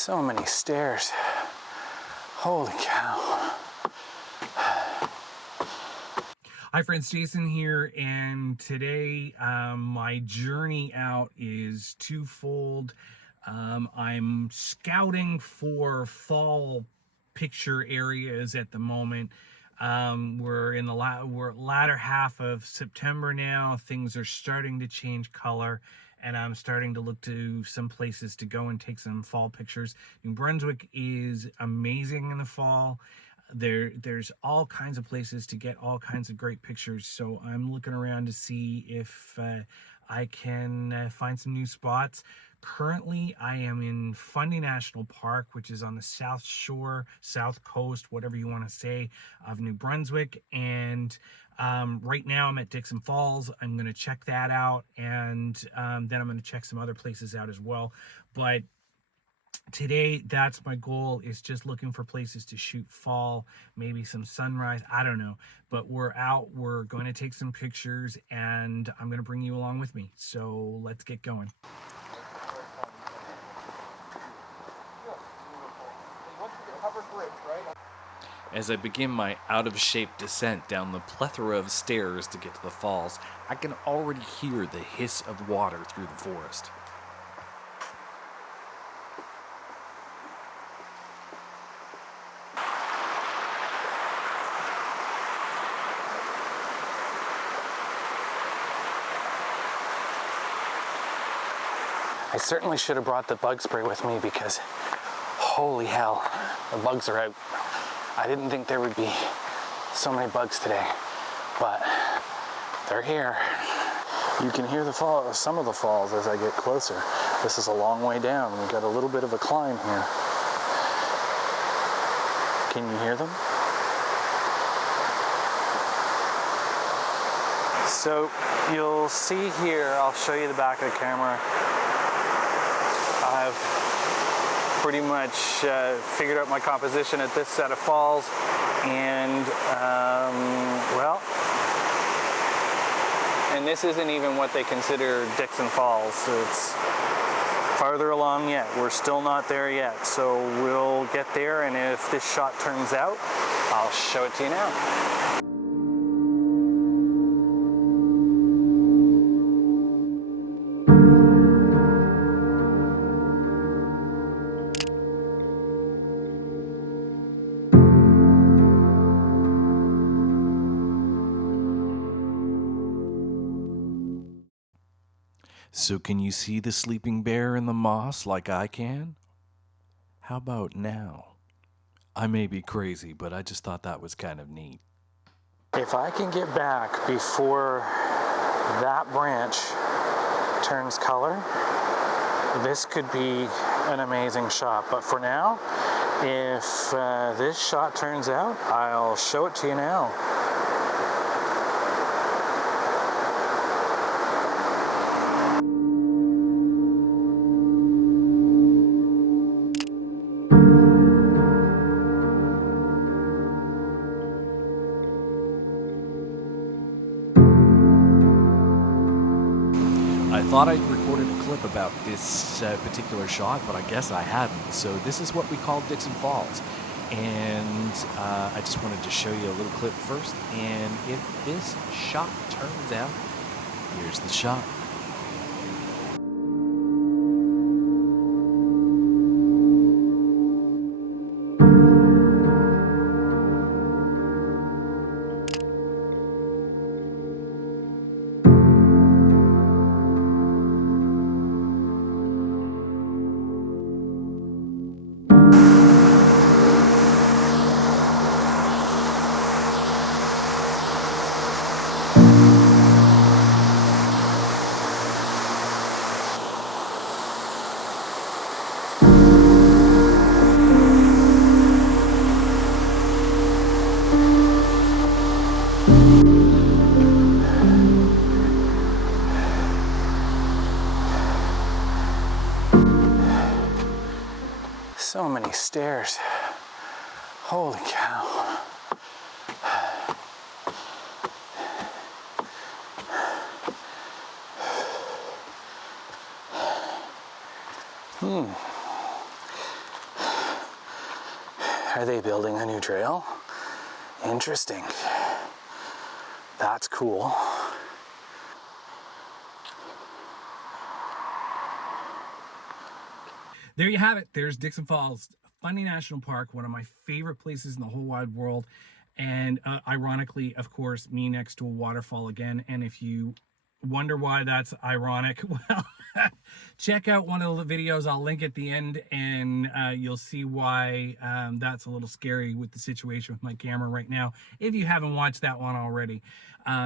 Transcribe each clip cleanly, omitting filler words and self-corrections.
So many stairs. Holy cow. Hi friends, Jason here, and today my journey out is twofold. I'm scouting for fall picture areas at the moment. We're in the latter half of September now. Things are starting to change color, and I'm starting to look to some places to go and take some fall pictures. New Brunswick is amazing in the fall. There's all kinds of places to get all kinds of great pictures, so I'm looking around to see if I can find some new spots. Currently I am in Fundy National Park, which is on the south shore, south coast, whatever you want to say, of New Brunswick, and right now I'm at Dixon Falls. I'm going to check that out, and then I'm going to check some other places out as well. But today, that's my goal, is just looking for places to shoot fall, maybe some sunrise, I don't know. But we're out, we're going to take some pictures, and I'm going to bring you along with me. So let's get going. As I begin my out-of-shape descent down the plethora of stairs to get to the falls, I can already hear the hiss of water through the forest. I certainly should have brought the bug spray with me because holy hell, the bugs are out. I didn't think there would be so many bugs today, but they're here. You can hear the fall, some of the falls as I get closer. This is a long way down. We've got a little bit of a climb here. Can you hear them? So you'll see here, I'll show you the back of the camera. I've pretty much figured out my composition at this set of falls, and well, and this isn't even what they consider Dixon Falls. It's farther along yet. We're still not there yet, so we'll get there, and if this shot turns out, I'll show it to you now. So can you see the sleeping bear in the moss like I can? How about now? I may be crazy, but I just thought that was kind of neat. If I can get back before that branch turns color, this could be an amazing shot. But for now, if this shot turns out, I'll show it to you now. I thought I'd recorded a clip about this particular shot, but I guess I hadn't. So this is what we call Dixon Falls. And I just wanted to show you a little clip first. And if this shot turns out, here's the shot. So many stairs. Holy cow. Are they building a new trail? Interesting. That's cool. There you have it. There's Dixon Falls, Fundy National Park, one of my favorite places in the whole wide world. And ironically, of course, me next to a waterfall again. And if you wonder why that's ironic, well, check out one of the videos I'll link at the end, and you'll see why that's a little scary with the situation with my camera right now. If you haven't watched that one already,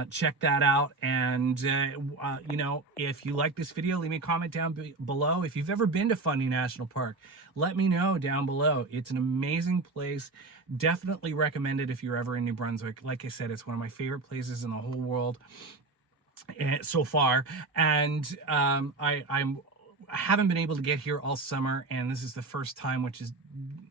check that out. And you know, if you like this video, leave me a comment down below. If you've ever been to Fundy National Park, let me know down below. It's an amazing place. Definitely recommend it if you're ever in New Brunswick. Like I said, it's one of my favorite places in the whole world so far. And I haven't been able to get here all summer, and this is the first time, which is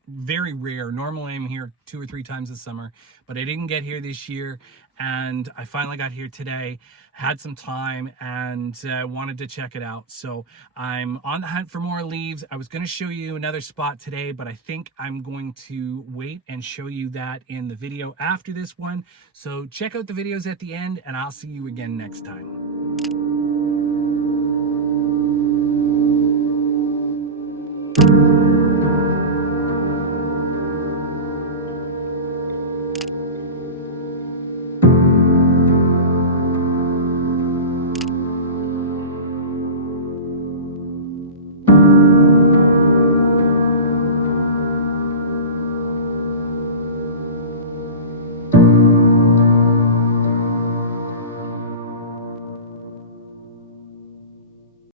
very rare. Normally I'm here 2 or 3 times this summer, but I didn't get here this year, and I finally got here today, had some time, and wanted to check it out. So I'm on the hunt for more leaves. I was going to show you another spot today, but I think I'm going to wait and show you that in the video after this one. So check out the videos at the end, and I'll see you again next time.